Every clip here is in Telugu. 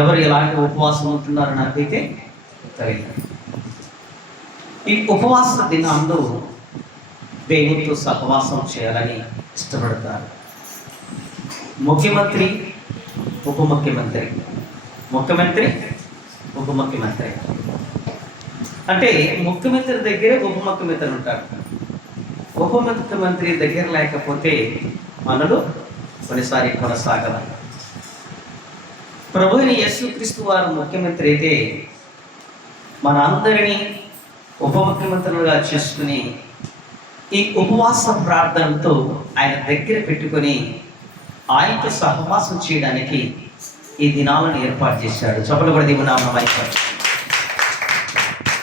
ఎవరు ఎలాంటి ఉపవాసం ఉంటున్నారో నాకైతే తెలియదు. ఈ ఉపవాస దినాల్లో దేవునితో సహవాసం చేయాలని ఇష్టపడతారు. ముఖ్యమంత్రి, ఉప ముఖ్యమంత్రి, ముఖ్యమంత్రి, ఉప ముఖ్యమంత్రి. అంటే ముఖ్యమంత్రి దగ్గరే ఉప ముఖ్యమంత్రి ఉంటారు. ఉప ముఖ్యమంత్రి దగ్గర లేకపోతే మనలు కొన్నిసారి కొనసాగల. ప్రభు అయిన యేసుక్రీస్తు వారు ముఖ్యమంత్రి అయితే మన అందరినీ ఉప ముఖ్యమంత్రులుగా చేసుకుని ఈ ఉపవాస ప్రార్థనతో ఆయన దగ్గర పెట్టుకొని ఆయనతో సహవాసం చేయడానికి ఈ దినాలను ఏర్పాటు చేశాడు. చప్పలు కూడా దేవునామం వైపు.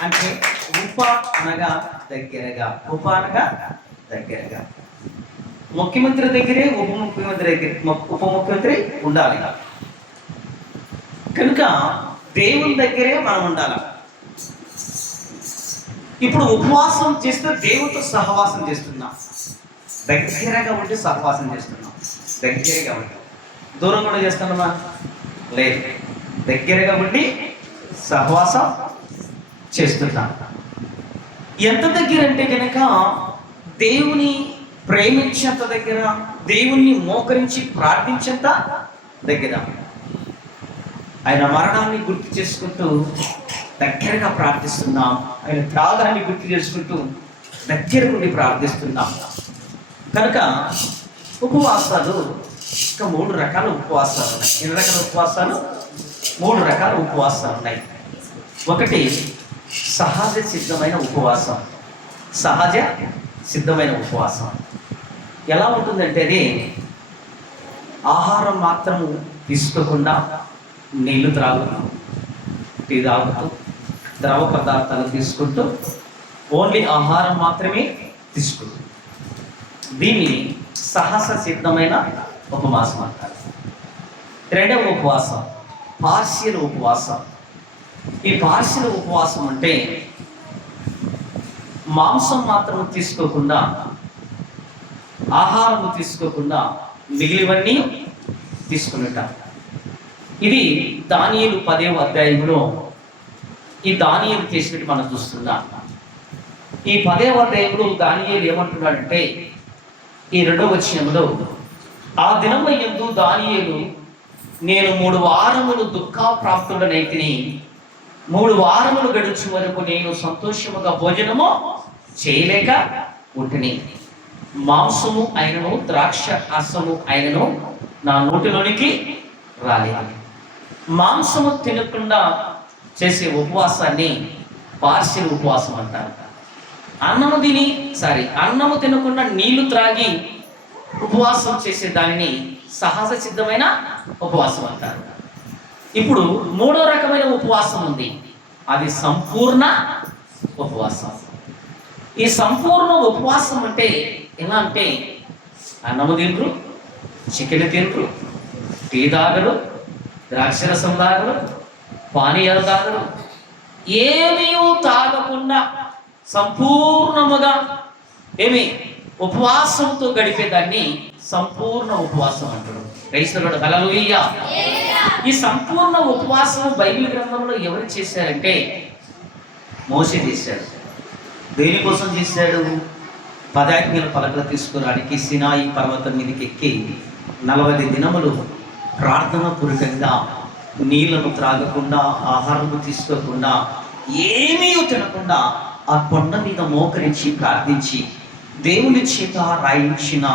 అంటే ఉప అనగా దగ్గరగా, ఉప అనగా దగ్గరగా. ముఖ్యమంత్రి దగ్గరే ఉప ముఖ్యమంత్రి దగ్గర, ఉప ముఖ్యమంత్రి ఉండాలి కనుక దేవుని దగ్గరే మనం ఉండాలి. ఇప్పుడు ఉపవాసం చేస్తే దేవునితో సహవాసం చేస్తున్నాం. దగ్గరగా ఉండి సహవాసం చేస్తున్నాం. దగ్గరగా ఉండి దూరం కూడా చేస్తున్నామా? లేదు, దగ్గరగా ఉండి సహవాసం చేస్తున్నాం. ఎంత దగ్గర అంటే కనుక దేవుని ప్రేమించేంత దగ్గర, దేవుణ్ణి మోకరించి ప్రార్థించేంత దగ్గర. ఆయన మరణాన్ని గుర్తు చేసుకుంటూ దగ్గరగా ప్రార్థిస్తున్నాం. ఆయన త్యాగాన్ని గుర్తు చేసుకుంటూ దగ్గర ఉండి ప్రార్థిస్తున్నాం. కనుక ఉపవాసాలు ఇంకా 3 రకాల ఉపవాసాలు ఉన్నాయి. ఎన్ని రకాల ఉపవాసాలు? 3 రకాల ఉపవాసాలు ఉన్నాయి. ఒకటి సహజ సిద్ధమైన ఉపవాసం. సహజ సిద్ధమైన ఉపవాసం ఎలా ఉంటుందంటే అది ఆహారం మాత్రము తీసుకోకుండా నీళ్లు త్రాగుతూ, టీ తాగుతూ, ద్రవ పదార్థాలు తీసుకుంటూ ఓన్లీ ఆహారం మాత్రమే తీసుకుంటూ, దీన్ని సహజ సిద్ధమైన ఉపవాసం అంటారు. రెండవ ఉపవాసం పార్షియల్ ఉపవాసం. ఈ పార్షియల్ ఉపవాసం అంటే మాంసం మాత్రం తీసుకోకుండా, ఆహారం తీసుకోకుండా మిగిలివన్నీ తీసుకున్నట. ఇది దానియేలు 10వ అధ్యాయంలో ఈ దానియేలు చేసినట్టు మనం చూస్తున్నాం. ఈ 10వ అధ్యాయంలో దానియేలు ఏమంటున్నాడంటే ఈ 2వ వచనంలో, ఆ దినమయందు దానియేలు, నేను 3 వారములు దుఃఖప్రాప్తుడనైతిని, 3 వారములు గడుచు వరకు నేను సంతోషముగా భోజనము చేయలేక ఉంటిని. మాంసము అయినను ద్రాక్ష రసము అయినను నా నోటిలోనికి రాలేదు. మాంసము తినకుండా చేసే ఉపవాసాన్ని పార్షియల్ ఉపవాసం అంటారు. అన్నము తినకుండా నీళ్లు త్రాగి ఉపవాసం చేసే దానిని సహజ సిద్ధమైన ఉపవాసం అంటారు. ఇప్పుడు 3వ రకమైన ఉపవాసం ఉంది, అది సంపూర్ణ ఉపవాసం. ఈ సంపూర్ణ ఉపవాసం అంటే ఎలా అంటే అన్నము తింటారు, చికెన్ తింటారు, టీ తాగరు, ద్రాక్షరసం తాగరు, పానీయాలు తాగరు, ఏమీ తాగకుండా సంపూర్ణముగా ఉపవాసంతో గడిపేదాన్ని సంపూర్ణ ఉపవాసం అంటారు. క్రైస్తవుడు హల్లెలూయా. ఈ సంపూర్ణ ఉపవాసం బైబిల్ గ్రంథంలో ఎవరు చేశారంటే మోషే చేశాడు. దేనికోసం చేశాడు? 10 ఆజ్ఞల పలకలు తీసుకురానికి సినాయి పర్వతం మీదకి ఎక్కి 40 దినములు ప్రార్థన పూర్వకంగా నీళ్లను త్రాగకుండా, ఆహారము తీసుకోకుండా, ఏమీ తినకుండా ఆ కొండ మీద మోకరించి ప్రార్థించి దేవుని చేత రాయించిన,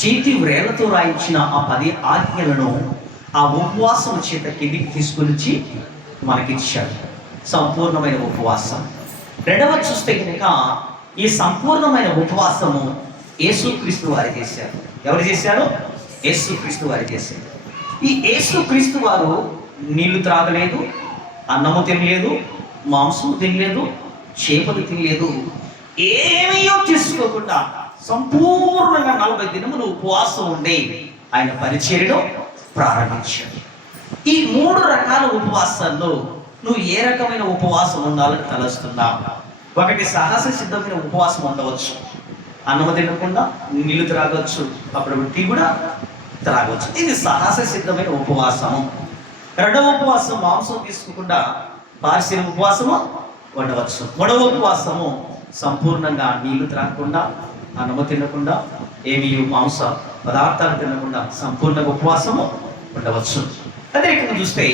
చేతి వ్రేళ్లతో రాయించిన ఆ 10 ఆజ్ఞలను ఆ ఉపవాసం చేత కిందికి తీసుకొచ్చి మనకిచ్చాడు. సంపూర్ణమైన ఉపవాసం. రెండవ చూస్తే కనుక ఈ సంపూర్ణమైన ఉపవాసము యేసుక్రీస్తు వారు చేశారు. ఎవరు చేశారు? యేసుక్రీస్తు వారు చేశారు. ఈ యేసుక్రీస్తు వారు నీళ్లు త్రాగలేదు, అన్నము తినలేదు, మాంసము తినలేదు, చేపలు తినలేదు, ఏమీ తీసుకోకుండా సంపూర్ణంగా 40 దినములు ఉపవాసం ఉండి ఆయన పరిచర్యను ప్రారంభించాడు. ఈ 3 రకాల ఉపవాసాల్లో నువ్వు ఏ రకమైన ఉపవాసం ఉండాలని తలస్తున్నావు? ఒకటి సహజ సిద్ధమైన ఉపవాసం ఉండవచ్చు, అన్నం తినకుండా నీళ్లు త్రాగవచ్చు, అప్పుడు టీ కూడా త్రాగవచ్చు. ఇది సహజ సిద్ధమైన ఉపవాసము. రెండవ ఉపవాసం మాంసం తీసుకోకుండా పార్శ్వ ఉపవాసము ఉండవచ్చు. మూడవ ఉపవాసము సంపూర్ణంగా నీళ్లు త్రాగకుండా, అన్నము తినకుండా, ఏమీ మాంస పదార్థాలు తినకుండా సంపూర్ణ ఉపవాసము ఉండవచ్చు. అదే రకంగా చూస్తే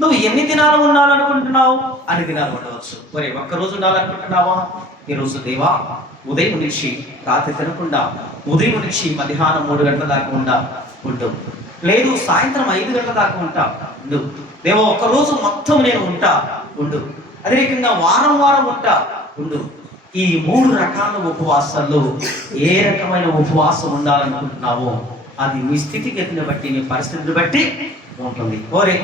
నువ్వు ఎన్ని దినాలు ఉండాలనుకుంటున్నావు అన్ని దినాలు ఉండవచ్చు. మరి ఒక్కరోజు ఉండాలనుకుంటున్నావా? ఈరోజు దేవా ఉదయం నుంచి రాత్రి తినకుండా, ఉదయం నుంచి మధ్యాహ్నం 3 గంటల దాకా ఉండు. లేదు సాయంత్రం 5 గంటల దాకా ఉండు. దేవా ఒక్కరోజు మొత్తం నేను ఉండు. అదే రకంగా వారం ఉండు. ఈ 3 రకాల ఉపవాసాల్లో ఏ రకమైన ఉపవాసం ఉండాలనుకుంటున్నావో అది నీ స్థితిగతిని బట్టి, నీ పరిస్థితిని బట్టి ఉంటుంది. ఓరే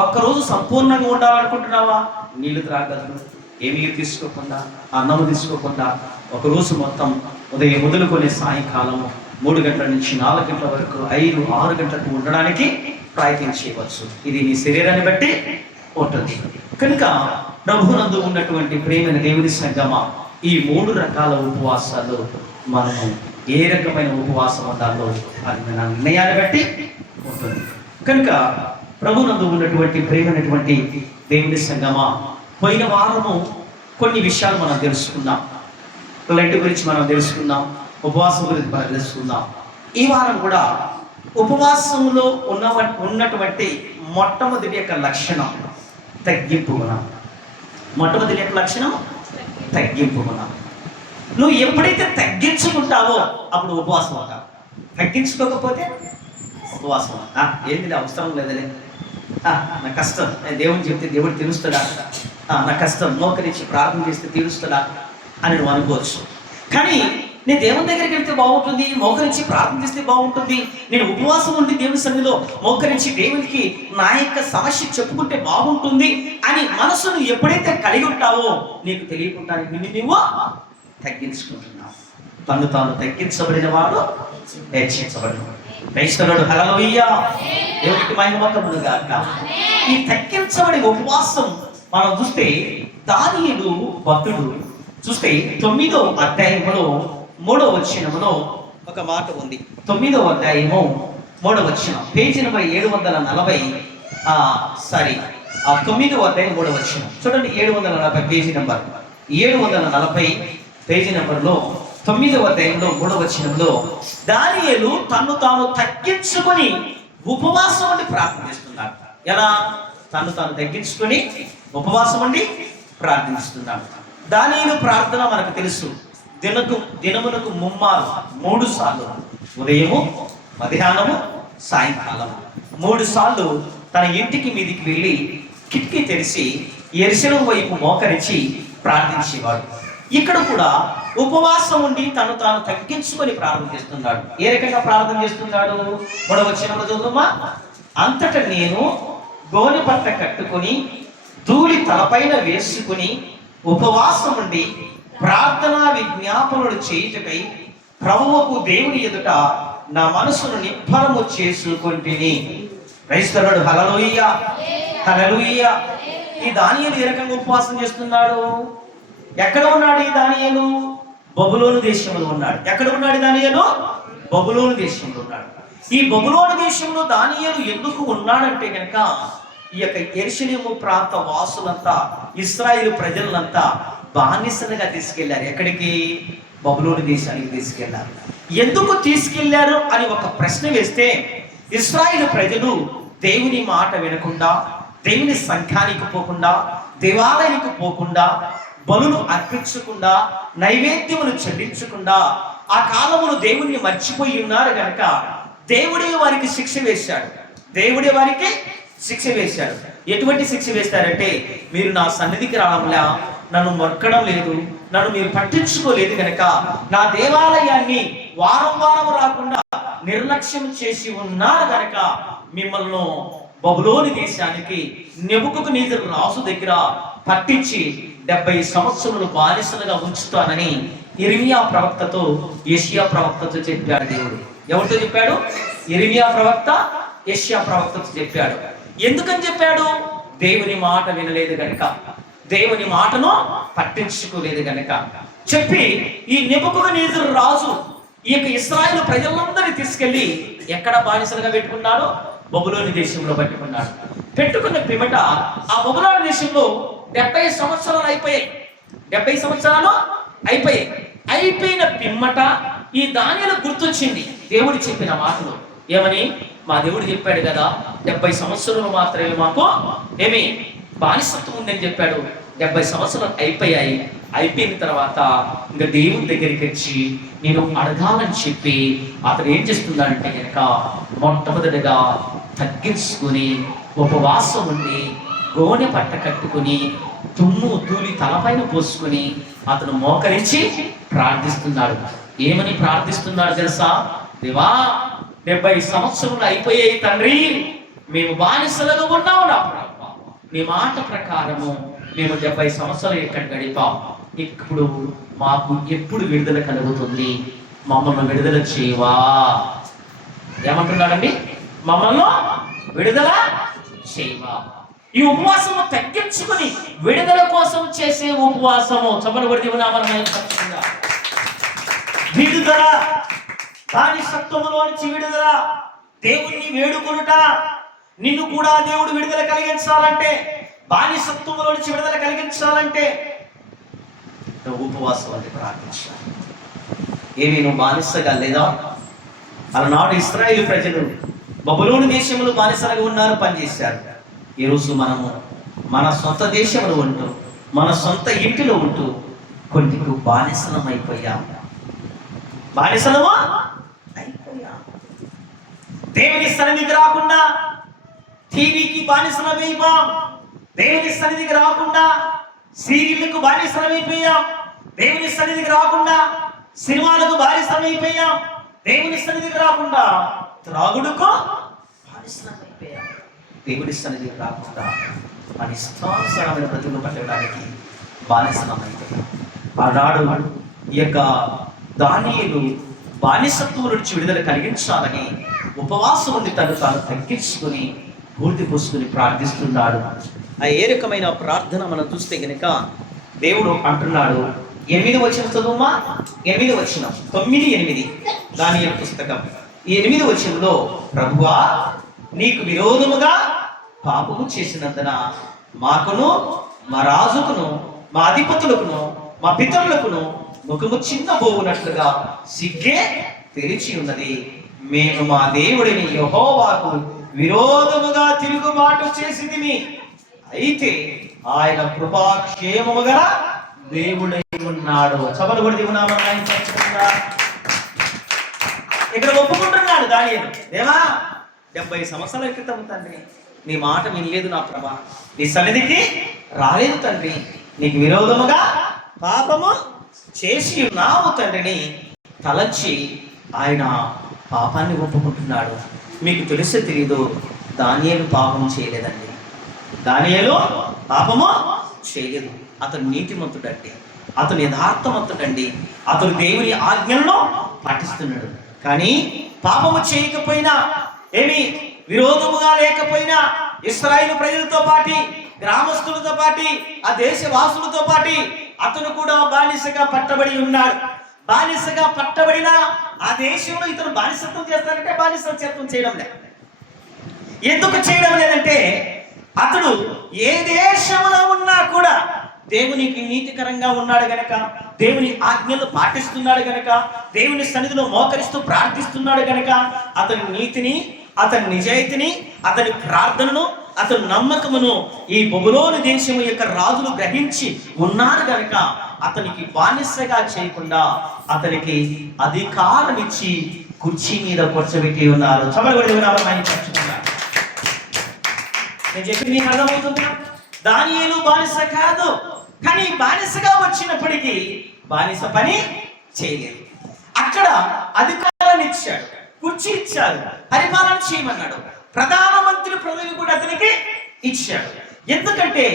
ఒక్కరోజు సంపూర్ణంగా ఉండాలనుకుంటున్నావా? నీళ్లు త్రాగద్దు, ఏమీ తీసుకోకుండా, అన్నము తీసుకోకుండా ఒకరోజు మొత్తం ఉదయం మొదలుకొని సాయంకాలము 3 గంటల నుంచి 4 గంటల వరకు 5, 6 గంటలకు ఉండడానికి ప్రయత్నం చేయవచ్చు. ఇది నీ శరీరాన్ని బట్టి ఉంటుంది. కనుక ప్రభునందు ఉన్నటువంటి ప్రేమైన దేవుని సంగమా, ఈ 3 రకాల ఉపవాసాలు మనము ఏ రకమైన ఉపవాసం ఉండాలో అది మన నిర్ణయాన్ని బట్టి ఉంటుంది. కనుక ప్రభునందు ఉన్నటువంటి ప్రేమైనటువంటి దేవుని సంగమా, పోయిన వారము కొన్ని విషయాలు మనం తెలుసుకున్నాం. లెంట్ గురించి మనం తెలుసుకున్నాం, ఉపవాసం గురించి మనం తెలుసుకున్నాం. ఈ వారం కూడా ఉపవాసంలో ఉన్నటువంటి మొట్టమొదటి యొక్క లక్షణం తగ్గింపు గుణం. మొట్టమొదటి యొక్క లక్షణం తగ్గింపు గుణం. నువ్వు ఎప్పుడైతే తగ్గించుకుంటావో అప్పుడు ఉపవాసం ఉంటావు. తగ్గించుకోకపోతే ఉపవాసం ఏంది అవసరం లేదలే, నా కష్టం దేవుని చెప్తే దేవుడు తీరుస్తాడా, నా కష్టం మోకరించి ప్రార్థన చేస్తే తీరుస్తాడా అని నువ్వు అనుకోవచ్చు. కానీ నేను దేవుని దగ్గరికి వెళ్తే బాగుంటుంది, మోకరించి ప్రార్థన చేస్తే బాగుంటుంది, నేను ఉపవాసం ఉండి దేవుని సన్నిధిలో మోకరించి దేవునికి నా యొక్క సమస్య చెప్పుకుంటే బాగుంటుంది అని మనసును ఎప్పుడైతే కలిగి ఉంటావో నీకు తెలియకుండా నిన్ను నువ్వు తగ్గించుకుంటున్నావు. తను తాను తగ్గించబడిన వాడు హెచ్చించబడిన వాడు. క్రైస్తవుడు హల్లెలూయా, దేవునికి మహిమ కలుగును గాక. ఈ తగ్గించబడి ఉపవాసం మనం చూస్తే దానియేలు భక్తుడు చూస్తే 9వ అధ్యాయంలో 3వ వచనంలో ఒక మాట ఉంది. 9వ అధ్యాయము 3వ వచనం, పేజీ నెంబర్ 740. 9వ అధ్యాయం 3వ వచనం చూడండి. 740 పేజీ నెంబర్ 740 పేజీ నెంబర్లో 9వ అధ్యాయంలో 3వ వచనంలో దానియేలు తన్ను తాను తగ్గించుకొని ఉపవాసం ఉండి ప్రార్థన చేస్తున్నాడు. ఎలా? తను తాను తగ్గించుకొని ఉపవాసం ఉండి ప్రార్థిస్తున్నాడు. దానియేలు ప్రార్థన మనకు తెలుసు. దినమునకు 3 సార్లు, ఉదయము, మధ్యాహ్నము, సాయంకాలం 3 సార్లు తన ఇంటికి మీదికి వెళ్ళి కిటికీ తెరిచి యెరూషలేము వైపు మోకరించి ప్రార్థించేవాడు. ఇక్కడ కూడా ఉపవాసం ఉండి తను తాను తగ్గించుకొని ప్రార్థన చేస్తున్నాడు. ఏ రకంగా ప్రార్థన చేస్తున్నాడు? 3వ వచనంలో చదువుమా. అంతటా నేను గోనె పట్ట కట్టుకొని ధూళి తలపైన వేసుకుని ఉపవాసం ఉండి ప్రార్థనా విజ్ఞాపనలు చేయుటకై ప్రభువుకు దేవుని ఎదుట నా మనసును నిబ్బరము చేసుకొంటిని. క్రైస్తవుడు హల్లెలూయా, హల్లెలూయా. ఈ దానియేలు ఏ రకంగా ఉపవాసం చేస్తున్నాడు? ఎక్కడ ఉన్నాడు ఈ దానియేలు? బబులోను దేశంలో ఉన్నాడు. ఎక్కడ ఉన్నాడు దానియేలు? బబులోను దేశంలో ఉన్నాడు. ఈ బబులోను దేశంలో దానియేలు ఎందుకు ఉన్నాడంటే కనుక ఈ యొక్క యెరూషలేము ప్రాంత వాసులంతా, ఇశ్రాయేలు ప్రజలంతా బానిసలుగా తీసుకెళ్లారు. ఎక్కడికి? బబులోను దేశానికి తీసుకెళ్లారు. ఎందుకు తీసుకెళ్లారు అని ఒక ప్రశ్న వేస్తే, ఇశ్రాయేలు ప్రజలు దేవుని మాట వినకుండా, దేవుని సంఘానికి పోకుండా, దేవాలయానికి పోకుండా, బలులు అర్పించకుండా, నైవేద్యములు చెల్లించకుండా ఆ కాలమును దేవుణ్ణి మర్చిపోయి ఉన్నారు కనుక దేవుడే వారికి శిక్ష వేశాడు. దేవుడే వారికి శిక్ష వేశాడు. ఎటువంటి శిక్ష వేస్తారంటే, మీరు నా సన్నిధికి రావడంలా, నన్ను మొక్కడం లేదు, నన్ను మీరు పట్టించుకోలేదు కనుక, నా దేవాలయాన్ని వారం రాకుండా నిర్లక్ష్యం చేసి ఉన్నారు కనుక మిమ్మల్ని బబులోను దేశానికి నెబుకద్నెజరు రాజు దగ్గర పట్టించి 70 సంవత్సరాలు బానిసలుగా ఉంచుతానని ఇర్మియా ప్రవక్తతో, యెషయా ప్రవక్తతో చెప్పాడు దేవుడు. ఎవరితో చెప్పాడు? ఇర్మియా ప్రవక్త, యెషయా ప్రవక్తతో చెప్పాడు. ఎందుకని చెప్పాడు? దేవుని మాట వినలేదు గనుక, దేవుని మాటను పట్టించుకోలేదు గనుక చెప్పి ఈ నెబుకద్నెజరు రాజు ఈ యొక్క ఇశ్రాయేలు ప్రజలందరినీ తీసుకెళ్లి ఎక్కడ బానిసలుగా పెట్టుకున్నాడు? బబులోని దేశంలో పెట్టుకున్నాడు. పెట్టుకున్న పిమ్మట ఆ బబులోని దేశంలో 70 సంవత్సరాలు అయిపోయాయి. 70 సంవత్సరాలు అయిపోయిన పిమ్మట ఈ దానియేలు గుర్తొచ్చింది దేవుడు చెప్పిన మాటలు. ఏమని? మా దేవుడు చెప్పాడు కదా 70 సంవత్సరాలు మాత్రమే మాకు ఏమి బానిసత్వం ఉందని చెప్పాడు. 70 సంవత్సరాలు అయిపోయిన తర్వాత ఇంకా దేవుని దగ్గరికి వచ్చి నేను అడగాలని చెప్పి అతను ఏం చేస్తున్నాడంటే కనుక మొట్టమొదటిగా తగ్గించుకుని ఉపవాసం ఉండి గోనె పట్ట కట్టుకుని తుమ్ము ధూళి తలపైన పోసుకొని అతను మోకరించి ప్రార్థిస్తున్నాడు. ఏమని ప్రార్థిస్తున్నాడు తెలుసా? దేవా 70 సంవత్సరాలు అయిపోయాయి తండ్రి, మేము బానిసలుగా ఉన్నాము నా ప్రభువా, నీ మాట ప్రకారము మేము 70 సంవత్సరాలు ఇక్కడ గడిపాం. ఇప్పుడు మాకు ఎప్పుడు విడుదల కలుగుతుంది? మమ్మల్ని విడుదల చేయవా? ఏమంటున్నాడండి? మమ్మల్ని విడుదల చేయవా? ఈ ఉపవాసము తగ్గించుకుని విడుదల కోసం చేసే ఉపవాసము. చప్పటి విడుదల, బానిసత్వములో నుంచి విడుదల, దేవుణ్ణి వేడుకొనుట. నిన్ను కూడా దేవుడు విడుదల కలిగించాలంటే, బానిసత్వములో నుంచి విడుదల కలిగించాలంటే ఉపవాసం అంటే ప్రార్థించాలి. ఏమి నువ్వు బానిసగా లేదా? అలనాడు ఇశ్రాయేలు ప్రజలు బబులోను దేశంలో బానిసలుగా ఉన్నారు, పనిచేశారు. ఈరోజు మనము మన సొంత దేశంలో ఉంటూ, మన సొంత ఇంటిలో ఉంటూ కొన్నికు బానిసలం అయిపోయాం. దేవుని సన్నిధికి రాకుండా టీవీకి బానిసలమైపోయాం. దేవుని సన్నిధికి రాకుండా సీరియళ్లకు బానిసలమైపోయాం. దేవుని సన్నిధికి రాకుండా సినిమాలకు బానిసలమైపోయాం. దేవుని సన్నిధికి రాకుండా త్రాగుడుకు బానిసలమైపోయాం. దేవుని సన్నిధికి రాకుండా మన ఇష్టానుసారమైన బ్రతుకులు పట్టడానికి బానిసలమైపోయాం. ఆనాడు ఈ యొక్క దానియేలు బానిసత్వం నుంచి విడుదల కలిగించాలని ఉపవాసం ఉండి తాను తగ్గించుకుని పూర్తి పోసుకుని ప్రార్థిస్తున్నాడు. ఆ ఏ రకమైన ప్రార్థన మనం చూస్తే గనుక దేవుడు అంటున్నాడు. 8వ వచనం చదువుమా. 8వ వచనం 9:8 దానియేలు పుస్తకం. ఈ 8వ వచనంలో ప్రభువా నీకు విరోధముగా పాపము చేసినందున మాకును మా రాజుకును మా అధిపతులకును మా పితరులకును ముఖము చిన్నబోవునట్లుగా సిగ్గే తెరిచి ఉన్నది. మేము మా దేవుడిని యెహోవాకు విరోధముగా తిరుగుబాటు చేసితిమి. అయితే ఆయన కృపాక్షేమముగా దేవుడై ఉన్నాడు. సభలు కూడా ఇక్కడ ఒప్పుకుంటున్నాడు దానియేలు. దేవా 70 సంవత్సరాల క్రితం తండ్రి నీ మాట వినలేదు నా ప్రభా, నీ సన్నిధికి రాలేదు తండ్రి, నీకు విరోధముగా పాపము చేసి ఉన్నావు తండ్రిని తలచి ఆయన పాపాన్ని ఒప్పుకుంటున్నాడు. మీకు తెలిసే తెలియదు, దానియేలు పాపం చేయలేదండి. దానియేలు పాపము చేయలేదు. అతను నీతిమంతుడండి, అతను యథార్థవంతుడండి, అతను దేవుని ఆజ్ఞలను పాటిస్తున్నాడు. కానీ పాపము చేయకపోయినా, ఏమి విరోధముగా లేకపోయినా, ఇశ్రాయేలు ప్రజలతో పాటి, గ్రామస్తులతో పాటి, ఆ దేశవాసులతో పాటి అతను కూడా బానిసగా పట్టబడి ఉన్నాడు. బానిసగా పట్టబడిన ఆ దేశంలో ఇతను బానిసత్వం చేస్తారంటే బానిసత్వం చేయడం లేదు. ఎందుకు చేయడం లేదంటే అతడు ఏ దేశంలో ఉన్నా కూడా దేవునికి నీతికరంగా ఉన్నాడు గనక, దేవుని ఆజ్ఞలు పాటిస్తున్నాడు గనక, దేవుని సన్నిధిలో మోకరిస్తూ ప్రార్థిస్తున్నాడు గనక అతని నీతిని, అతని నిజాయితీని, అతని ప్రార్థనను, అతని నమ్మకమును ఈ బబులోను దేశము యొక్క రాజులు గ్రహించి ఉన్నారు గనక అతనికి బానిసగా చేయకుండా అతనికి అధికారం ఇచ్చి కుర్చీ మీద కూర్చోబెట్టి ఉన్నారు. నేను చెప్పి మీకు అర్థమవుతుందా? దానియేలు బానిస కాదు, కానీ బానిసగా వచ్చినప్పటికీ బానిస పని చేయలేదు. అక్కడ అధికారాన్ని ఇచ్చాడు, కుర్చీ ఇచ్చాడు, పరిపాలన చేయమన్నాడు, ప్రధానమంత్రి పదవి కూడా అతనికి ఇచ్చాడు. ఎందుకంటే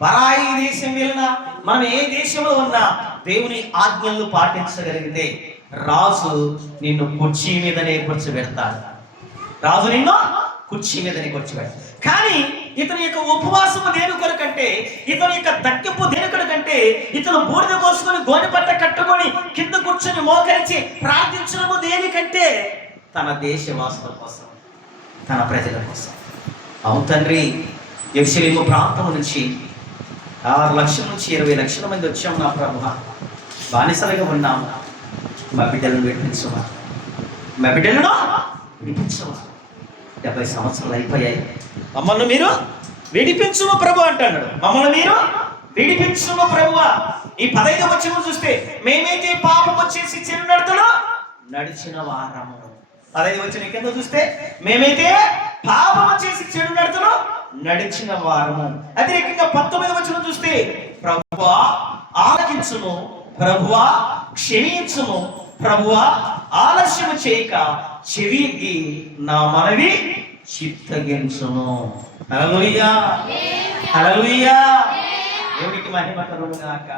పరాయి దేశం వెళ్ళినా, మనం ఏ దేశంలో ఉన్నా దేవుని ఆజ్ఞలను పాటించగలిగితే రాజు నిన్ను కుర్చీ మీదనే కూర్చోబెడతాడు. రాజు నిన్ను కుర్చీ మీదనే కూర్చోబెడతాడు. కానీ ఇతని యొక్క ఉపవాసము దేని కొరకంటే, ఇతని యొక్క తగ్గింపు దేని కొరకంటే, ఇతను బూడిద కోసుకొని గోనె పట్ట కట్టుకొని కింద కూర్చొని మోకరించి ప్రార్థించడము దేనికంటే తన దేశవాసుల కోసం, తన ప్రజల కోసం. అవును తండ్రి, యెరూషలేము ప్రాంతం నుంచి 6 లక్షల నుంచి 20 లక్షల మంది వచ్చాము నా ప్రభువా, బానిసలుగా ఉన్నాము. మా బిడ్డలను విడిపించవా, మా బిడ్డలను విడిపించవా. 70 సంవత్సరాలు అయిపోయాయి, మమ్మల్ని మీరు విడిపించుము ప్రభు అంటున్నాడు. మమ్మల్ని మీరు విడిపించుము ప్రభువా. ఈ 15వ వచనం చూస్తే, మేమైతే పాపము చేసి చెడు నడతలో నడిచిన వారము. 15వ వచనం కింద చూస్తే, మేమైతే పాపము చేసి చెడు నడతలో నడిచిన వారము. అదేవిధంగా 19వ వచనం చూస్తే, ప్రభువా ఆలకించుము, ప్రభువా క్షమించుము, ప్రభువా ఆలస్యము చేయక చెవికి నా మనవి చిత్తగించుము. హల్లెలూయా, హల్లెలూయా. దేవునికి మహిమ కలుగును గాక.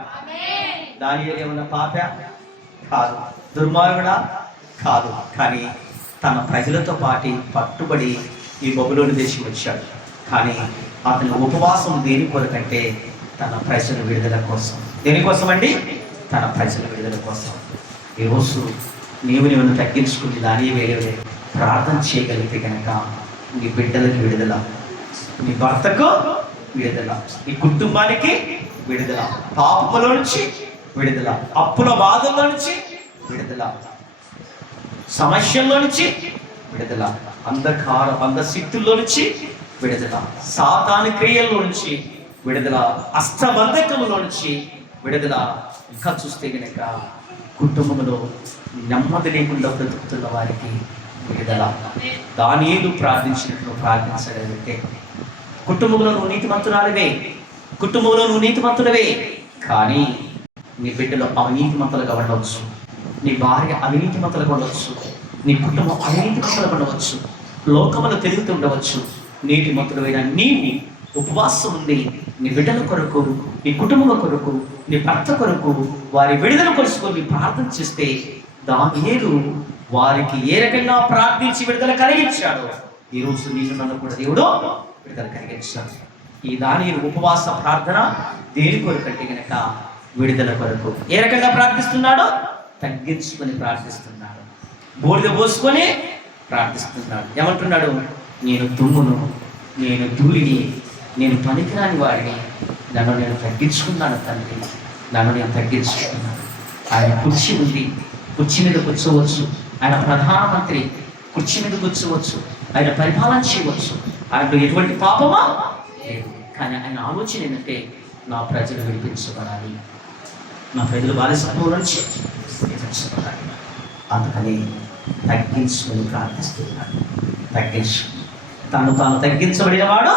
దానియేలు ఏమన్నా పాప కాదు, దుర్మార్గుడా కాదు, కానీ తన ప్రజలతో పాటు పట్టుబడి ఈ బబులోను దేశం వచ్చాడు. కానీ అతని ఉపవాసం దేని కొరకంటే తన ప్రజల విడుదల కోసం. దేనికోసం అండి? తన ప్రజల విడుదల కోసం. ఈరోజు నీవు తగ్గించుకుని దాని వేరే ప్రార్థన చేయగలిగితే కనుక నీ బిడ్డలకు విడుదల, నీ భర్తకు విడుదల, నీ కుటుంబానికి విడుదల, పాపములో నుంచి విడుదల, అప్పుల బాధల్లో నుంచి విడుదల, సమస్యల్లో నుంచి విడుదల, అంధకార బంధశక్తుల్లో నుంచి విడుదల, సాతాను క్రియల్లో నుంచి విడుదల, అష్టబంధకములో నుంచి విడుదల. ఇంకా చూస్తే కనుక కుటుంబంలో నెమ్మది లేకుండా బ్రతుకుతున్న వారికి విడుదల. దానియేలు ప్రార్థించినట్లు ప్రార్థించగలిగితే, కుటుంబంలో నువ్వు నీతిమంతురాలివే, కుటుంబంలో నువ్వు నీతిమంతులవే, కానీ నీ బిడ్డలో అవినీతిమంతులుగా ఉండవచ్చు, నీ భార్య అవినీతిమంతులుగా ఉండవచ్చు, నీ కుటుంబం అవినీతిమంతులుగా ఉండవచ్చు, లోకములు తిరుగుతుండవచ్చు. నీతిమంతులైన నీవు ఉపవాసం ఉంది నీ బిడ్డల కొరకు, నీ కుటుంబం కొరకు, నీ భర్త కొరకు వారి విడుదల కొలుసుకొని ప్రార్థన చేస్తే, దానియేలు వారికి ఏ రకంగా ప్రార్థించి విడుదల కలిగించాడో ఈరోజు నీకు నన్ను కూడా దేవుడు విడుదల కలిగించాడు. ఈ దానియేలు ఉపవాస ప్రార్థన దేని కొరకు అంటే కనుక విడుదల కొరకు. ఏ రకంగా ప్రార్థిస్తున్నాడో తగ్గించుకొని ప్రార్థిస్తున్నాడు, బూడిద పోసుకొని ప్రార్థిస్తున్నాడు. ఏమంటున్నాడు? నేను తుమ్మును, నేను ధూళిని, నేను పనికిరాని వాడిని, నన్ను నేను తగ్గించుకున్నాను తండ్రి, నన్ను నేను తగ్గించుకున్నాను. ఆయన కుర్చీ ఉంది, కుర్చీ మీద కూర్చోవచ్చు, ఆయన ప్రధానమంత్రి, కుర్చీ మీద కూర్చోవచ్చు, ఆయన పరిపాలన చేయవచ్చు, ఆయనలో ఎటువంటి పాపమా లేదు. కానీ ఆయన ఆలోచన ఏంటంటే, నా ప్రజలు విడిపించబడాలి, నా ప్రజలు బానిసత్వం నుంచి విడిపించబడాలి. అందుకని తగ్గించుకొని ప్రార్థిస్తున్నాడు. తాను తగ్గించబడిన వాడు.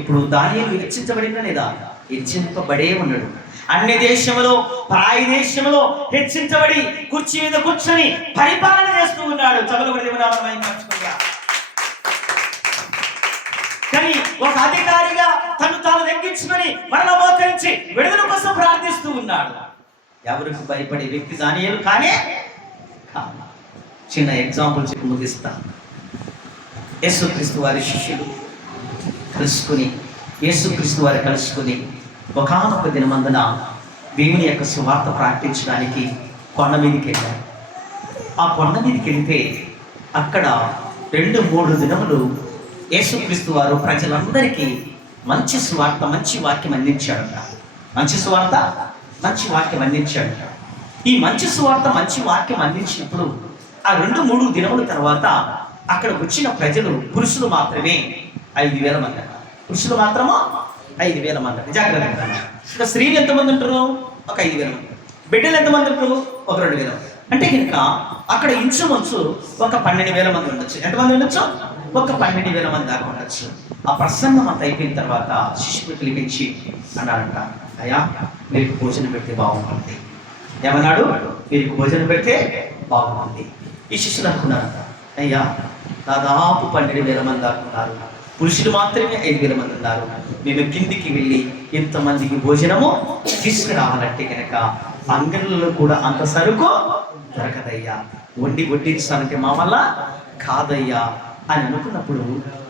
ఇప్పుడు దానియేలు హెచ్చించబడినా లేదా? హెచ్చింపబడే ఉన్నాడు. అన్ని దేశంలో, పరాయి దేశంలో హెచ్చించబడి కుర్చీ మీద కూర్చొని పరిపాలన చేస్తూ ఉన్నాడు. కానీ ఒక అధికారిగా తాను తగ్గించుకొని మరణ మోకరించి విడుదల కోసం ప్రార్థిస్తూ ఉన్నాడు. ఎవరికి భయపడే వ్యక్తి దానియేలు కానీ చిన్న ఎగ్జాంపుల్ చెప్పి ముగిస్తాను. యేసుక్రీస్తు వారి శిష్యులు కలుసుకుని ఒకానొక దినమందున దేవుని యొక్క సువార్త ప్రకటించడానికి కొండ మీదకి వెళ్ళారు. ఆ కొండ మీదకి వెళ్తే అక్కడ 2-3 దినములు యేసుక్రీస్తు వారు ప్రజలందరికీ మంచి సువార్త, మంచి వాక్యం అందించాడట. మంచి సువార్త, మంచి వాక్యం అందించాడట. ఈ మంచి సువార్త, మంచి వాక్యం అందించినప్పుడు ఆ 2-3 దినముల తర్వాత అక్కడ వచ్చిన ప్రజలు, పురుషులు మాత్రమే 5,000 మంది. పురుషులు మాత్రము 5,000 మంది. జాగ్రత్తగా ఇక్కడ స్త్రీలు ఎంతమంది ఉంటారు? ఒక 5,000 మంది. బిడ్డలు ఎంతమంది ఉంటారు? ఒక 2,000 మంది. అంటే కనుక అక్కడ ఇంచుమించు ఒక 12,000 మంది ఉండొచ్చు. ఎంతమంది ఉండొచ్చు? ఒక 12,000 మంది దాకా ఉండొచ్చు. ఆ ప్రసంగం అంతా అయిపోయిన తర్వాత శిష్యులు పిలిపించి అన్నాడంట, అయ్యా మీకు భోజనం పెడితే బాగుంటుంది. ఏమన్నాడు? మీకు భోజనం పెడితే బాగుంటుంది. ఈ శిష్యులు అనుకున్నారంట, అయ్యా దాదాపు 12,000 మంది దాకా ఉన్నారు, పురుషులు మాత్రమే 5,000 మంది ఉన్నారు, మేము కిందికి వెళ్ళి ఇంతమందికి భోజనము తీసుకురావాలంటే కనుక అంగళ్ళలో కూడా అంత సరుకు దొరకదయ్యా, వండి వడ్డించడానికి మా వల్ల కాదయ్యా అని అనుకున్నప్పుడు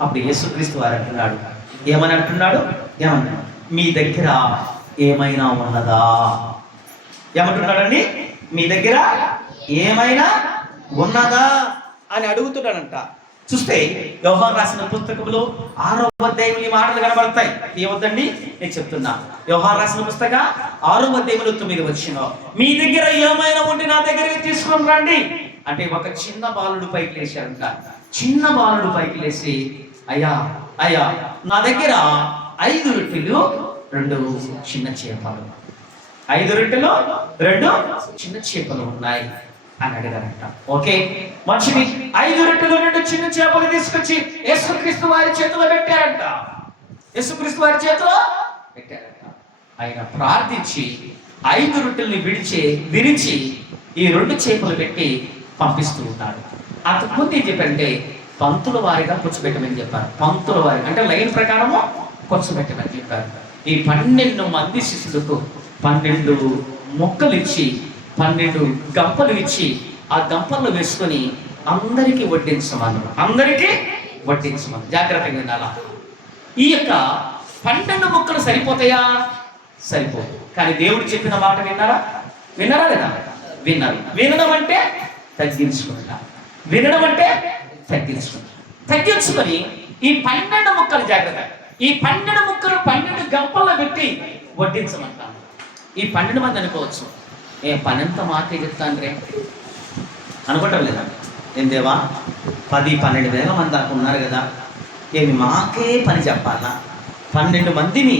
అప్పుడు యేసుక్రీస్తు వారు అంటున్నాడు, ఏమని అంటున్నాడు? ఏమన్నా మీ దగ్గర ఏమైనా ఉన్నదా? ఏమంటున్నాడండి? మీ దగ్గర ఏమైనా ఉన్నదా అని అడుగుతున్నాడంట. చూస్తే యోహాను రాసిన పుస్తకంలో 6వ అధ్యాయంలో ఈ మాటలు కనబడతాయి. ఏమవుతండి నేను చెప్తున్నా. యోహాను రాసిన పుస్తక 6వ అధ్యాయంలో 9వ వచనం, మీ దగ్గర ఏమైనా ఉంటే నా దగ్గరికి తీసుకొని రండి అంటే ఒక చిన్న బాలుడు పైకి లేచాడంట. చిన్న బాలుడు పైకి లేచి, అయ్యా అయ్యా నా దగ్గర 5 రొట్టెలు 2 చిన్న చేపలు, 5 రొట్టెలు 2 చిన్న చేపలు ఉన్నాయి అని అడిగారంట. ఓకే మంచిది. 5 రొట్టెలు 2 చిన్న చేపలు తీసుకొచ్చి యేసుక్రీస్తు వారి చేతిలో పెట్టారంట. యేసుక్రీస్తు వారి చేతిలో పెట్టారంట. ఆయన ప్రార్థించి 5 రొట్టెల్ని విరిచి ఈ 2 చేపలు పెట్టి పంపిస్తూ ఉన్నాడు. అంతకుముందు ఏం చెప్పారంటే పంతుల వారిగా కూర్చోబెట్టమని చెప్పారు. పంతుల వారిగా అంటే లైన్ ప్రకారము కూర్చోబెట్టమని చెప్పారు. ఈ 12 మంది శిష్యులకు 12 మొక్కలు ఇచ్చి 12 గంపలు ఇచ్చి ఆ గంపల్లో వేసుకొని అందరికీ వడ్డించమని జాగ్రత్తగా వినాలా. ఈ యొక్క 12 మొక్కలు సరిపోతాయా? సరిపోదు. కానీ దేవుడు చెప్పిన మాట విన్నారా లేదా? విన్నారు. వినడం అంటే తగ్గించుకుంటా, తగ్గించుకొని ఈ 12 ముక్కలు జాగ్రత్త, ఈ 12 ముక్కలు 12 గంపల్లో పెట్టి వడ్డించమంటాను. ఈ 12 మంది అనుకోవచ్చు, పని ఎంత మాకే చెప్తాను రే అనుకుంటాం లేదా? ఏం దేవా 10-12 వేల మంది దాకా ఉన్నారు కదా, ఏమి మాకే పని చెప్పాలా? 12 మందిని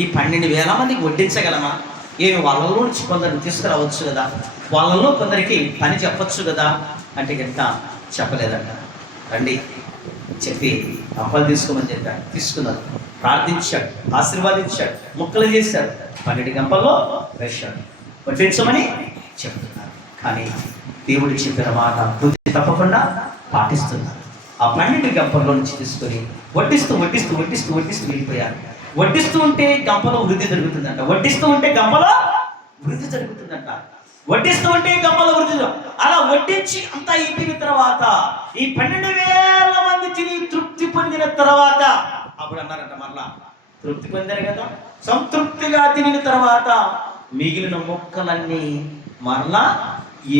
ఈ 12 వేల మందికి వడ్డించగలమా? ఏమి వాళ్ళలో నుంచి కొందరిని తీసుకురావచ్చు కదా, వాళ్ళలో కొందరికి పని చెప్పచ్చు కదా అంటే కనుక చెప్పలేదంట. రండి చెప్పి అప్పాలు తీసుకోమని చెప్పాడు. తీసుకున్నారు, ప్రార్థించాడు, ఆశీర్వాదించాడు, ముక్కలు చేశాడు, 12 గంపల్లో వేశాడు, వడ్డించమని చెప్తున్నారు. కానీ దేవుడు చెప్పిన మాట పూర్తి తప్పకుండా పాటిస్తున్నారు. ఆ 12 గంపల్లో నుంచి తీసుకొని వడ్డిస్తూ వెళ్ళిపోయారు. వడ్డిస్తూ ఉంటే గంపలో వృద్ధి జరుగుతుందంట. వడ్డిస్తూ ఉంటే గంపలో వృద్ధి జరుగుతుందంట. అలా వడ్డించి అంతా అయిపోయిన తర్వాత ఈ 12,000 మంది తిని తృప్తి పొందిన తర్వాత అప్పుడు అన్నారంట, మరలా తృప్తి పొందారు కదా, సంతృప్తిగా తినిన తర్వాత మిగిలిన మొక్కలన్నీ మరలా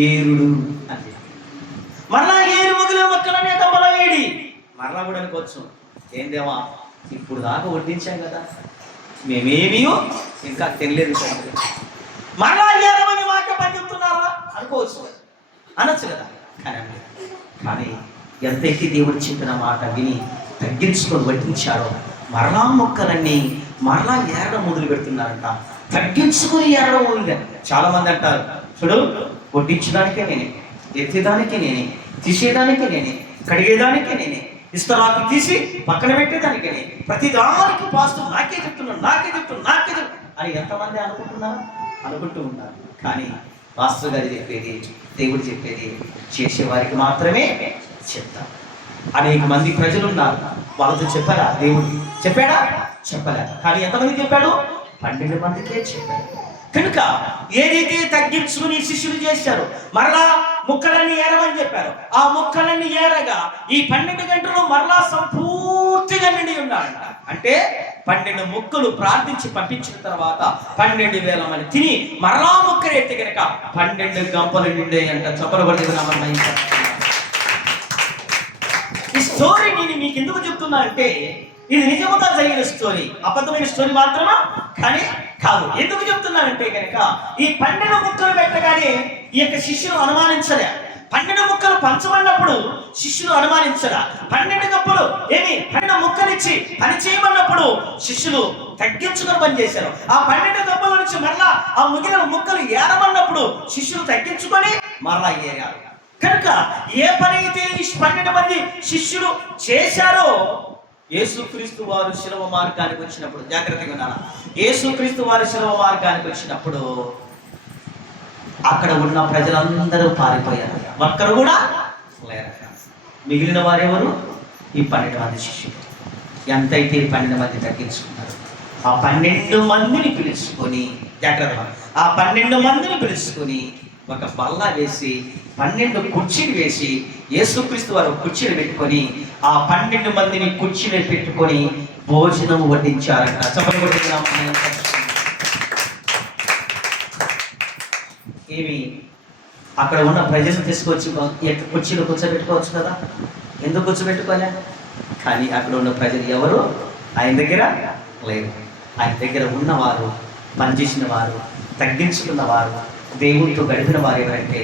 ఏరుడు అని, మరలా మిగిలిన మొక్కలన్నీ గంపలో వేడి. మరలా కూడా అనుకోవచ్చు, ఏం దేవా ఇప్పుడు దాకా వడ్డించాం కదా, మేమేమీ ఇంకా తినలేదు, మరలా ఏమని మాట పని చెప్తున్నారా అనుకోవచ్చు, అనొచ్చు కదా. కానీ ఎంతైతే దేవుడు చెప్పిన మాట విని తగ్గించుకొని వడ్డించారో మరలా మొక్కలన్నీ మరలా ఏరడం మొదలు పెడుతున్నారంట. తగ్గించుకొని ఏరడం మొదలు. చాలా మంది అంటారు, చూడు వడ్డించడానికే నేనే, ఎత్తేదానికే నేనే, తీసేదానికే నేనే, కడిగేదానికే నేనే, ఇస్తరాకు తీసి పక్కన పెట్టేదానికే నేనే, ప్రతి దానికి పాస్టర్ నాకే చెప్తున్నాను అని ఎంతమంది అనుకుంటూ ఉంటారు. కానీ పాస్టర్ గారు చెప్పేది, దేవుడు చెప్పేది చేసేవారికి మాత్రమే చెప్తారు. అనేక మంది ప్రజలు ఉన్నారు, వాళ్ళతో చెప్పారా? దేవుడు చెప్పాడా? చెప్పలే. కానీ ఎంతమంది చెప్పాడు? 12 మందికే చెప్పాడు. కనుక ఏదైతే తగ్గించుకుని శిష్యులు చేశారు, మరలా ముక్కలన్నీ ఏరమని చెప్పారు. ఆ ముక్కలన్నీ ఏరగా ఈ 12 గంటలు మరలా సంపూర్తిగా నిండి ఉన్నాడంట. అంటే 12 ముక్కలు ప్రార్థించి పంపించిన తర్వాత 12,000 మంది తిని మరలా ముక్కలు ఎత్తి కనుక 12 గంపలు నిండాయంట. చెప్పబడుతున్నామన్న ఈ స్టోరీ నేను మీకు ఎందుకు చెప్తున్నా అంటే ఇది నిజముగా జరిగిన స్టోరీ, అబద్ధమైన స్టోరీ మాత్రమా కానీ కాదు. ఎందుకు చెప్తున్నానంటే కనుక ఈ 12 ముక్కలు పెట్టగానే ఈ యొక్క శిష్యులు అనుమానించలే. 12 ముక్కలు పంచమన్నప్పుడు శిష్యులు అనుమానించరా? 12 గంపలు 12 ముక్కలిచ్చి పని చేయమన్నప్పుడు శిష్యులు తగ్గించుకొని పని చేశారు. ఆ 12 గంపల నుంచి మరలా ఆ మిగిలిన ముక్కలు ఏరమన్నప్పుడు శిష్యులు తగ్గించుకొని మరలా ఏరారు. కనుక ఏ పని అయితే ఈ 12 మంది శిష్యులు చేశారో యేసుక్రీస్తు వారు శిలువ మార్గానికి వచ్చినప్పుడు, జాగ్రత్తగా ఉన్నారా, యేసుక్రీస్తు వారు శిలువ మార్గానికి వచ్చినప్పుడు అక్కడ ఉన్న ప్రజలందరూ పారిపోయారు, ఒక్కరు కూడా లేరు. మిగిలిన వారెవరు? ఈ 12 మంది శిష్యులు. ఎంతైతే 12 మంది తగ్గించుకున్నారు, ఆ 12 మందిని పిలుచుకొని, జాగ్రత్తగా, ఆ 12 మందిని పిలుచుకొని ఒక బల్ల వేసి 12 కుర్చీలు వేసి యేసుక్రీస్తు వారు కుర్చీలు పెట్టుకొని ఆ 12 మందిని కుర్చీలు పెట్టుకొని భోజనం వడ్డించారంట. ఏమి అక్కడ ఉన్న ప్రజలు తీసుకొచ్చి కుర్చీలు కూర్చోబెట్టుకోవచ్చు కదా, ఎందుకు కూర్చోబెట్టుకోలే? కానీ అక్కడ ఉన్న ప్రజలు ఎవరు ఆయన దగ్గర లేరు. ఆయన దగ్గర ఉన్నవారు, పనిచేసిన వారు, తగ్గించుకున్న వారు, దేవుడితో గడిపిన వారు ఎవరంటే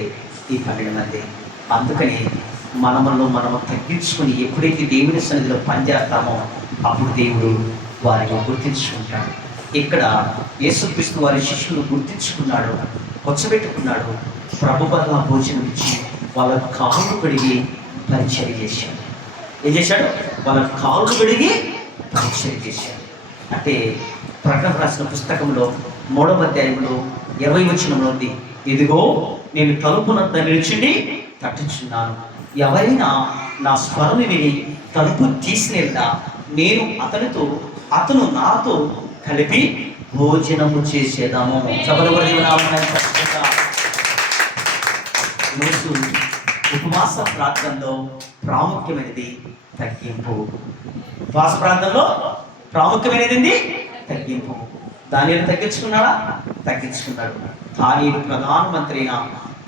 ఈ 12 మంది. అందుకని మనము తగ్గించుకొని ఎప్పుడైతే దేవుని సన్నిధిలో పనిచేస్తామో అప్పుడు దేవుడు వారిని గుర్తించుకుంటాడు. ఇక్కడ యేసుక్రీస్తు వారి శిష్యులు గుర్తించుకున్నాడు, కూర్చోబెట్టుకున్నాడు. ప్రభు బల్ల భోజనం ఇచ్చి వాళ్ళ కాళ్ళు కడిగి పరిచయం చేశాడు. ఏం చేశాడు? వాళ్ళ కాళ్ళు కడిగి పరిచయం చేశాడు. అంటే ప్రకటన రాసిన పుస్తకంలో 3వ అధ్యాయంలో 20వ వచనంలో ఉంది, ఇదిగో నేను తలుపునంత నిలిచిండి తట్టుచున్నాను. ఎవరైనా నా స్వరము విని తలుపు తీసినేలా నేను అతను నాతో కలిపి భోజనము చేసేదాము. ఈరోజు ఉపవాస ప్రార్థనలో ప్రాముఖ్యమైనది తగ్గింపు. ఉపవాస ప్రార్థనలో ప్రాముఖ్యమైనది తగ్గింపు. దానిని తగ్గించుకున్నాడా? తగ్గించుకున్నాడు. దానిని ప్రధానమంత్రిగా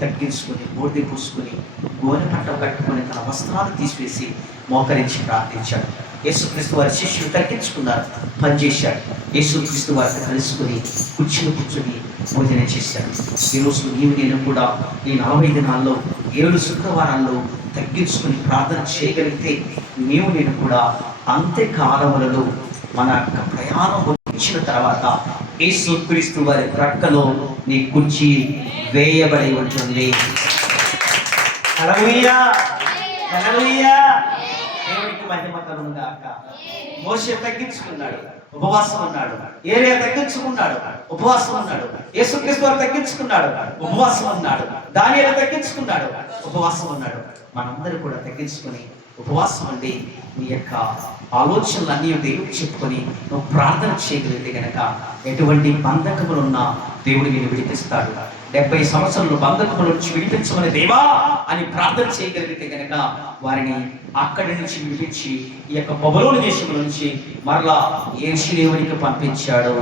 తగ్గించుకుని, బూడిద పూసుకుని, గోనె పట్ట కట్టుకుని, తన వస్త్రాలు తీసివేసి మోకరించి ప్రార్థించాడు. యేసుక్రీస్తు వారి శిష్యులు తగ్గించుకున్నారు, పనిచేశాడు. యేసుక్రీస్తు వారితో కలుసుకుని కూర్చుని భోజనం చేశాడు. ఈరోజు నేను కూడా ఈ 40 దినాల్లో 7 శుక్రవారాల్లో తగ్గించుకుని ప్రార్థన చేయగలిగితే నేను కూడా అంత్యకాలములలో మన యొక్క ప్రయాణం వచ్చిన తర్వాత యేసుక్రీస్తు వారి ప్రక్కలో నీ కుర్చీ వేయబడి ఉంటుంది. హల్లెలూయా, హల్లెలూయా. దేవునికి మహిమ కలుగును గాక. మోషే తగ్గించుకున్నాడు, ఉపవాసం ఉన్నాడు. ఏలియా తగ్గించుకున్నాడు, ఉపవాసం ఉన్నాడు. యేసుక్రీస్తు వారు తగ్గించుకున్నాడు, ఉపవాసం ఉన్నాడు. దానియేలు తగ్గించుకున్నాడు, ఉపవాసం ఉన్నాడు. మనందరూ కూడా తగ్గించుకొని ఉపవాసం అండి నీ యొక్క ఆలోచనలన్నీ దేవుడికి చెప్పుకొని నువ్వు ప్రార్థన చేయగలిగితే గనక ఎటువంటి బంధకములున్నా దేవుడు నేను విడిపిస్తాడు. 70 సంవత్సరాలు బంధకముల నుంచి విడిపించమని దేవా అని ప్రార్థన చేయగలిగితే గనక వారిని అక్కడి నుంచి విడిపించి ఈ యొక్క బబులోను దేశం నుంచి మరలా యెరూషలేమునికి పంపించాడు.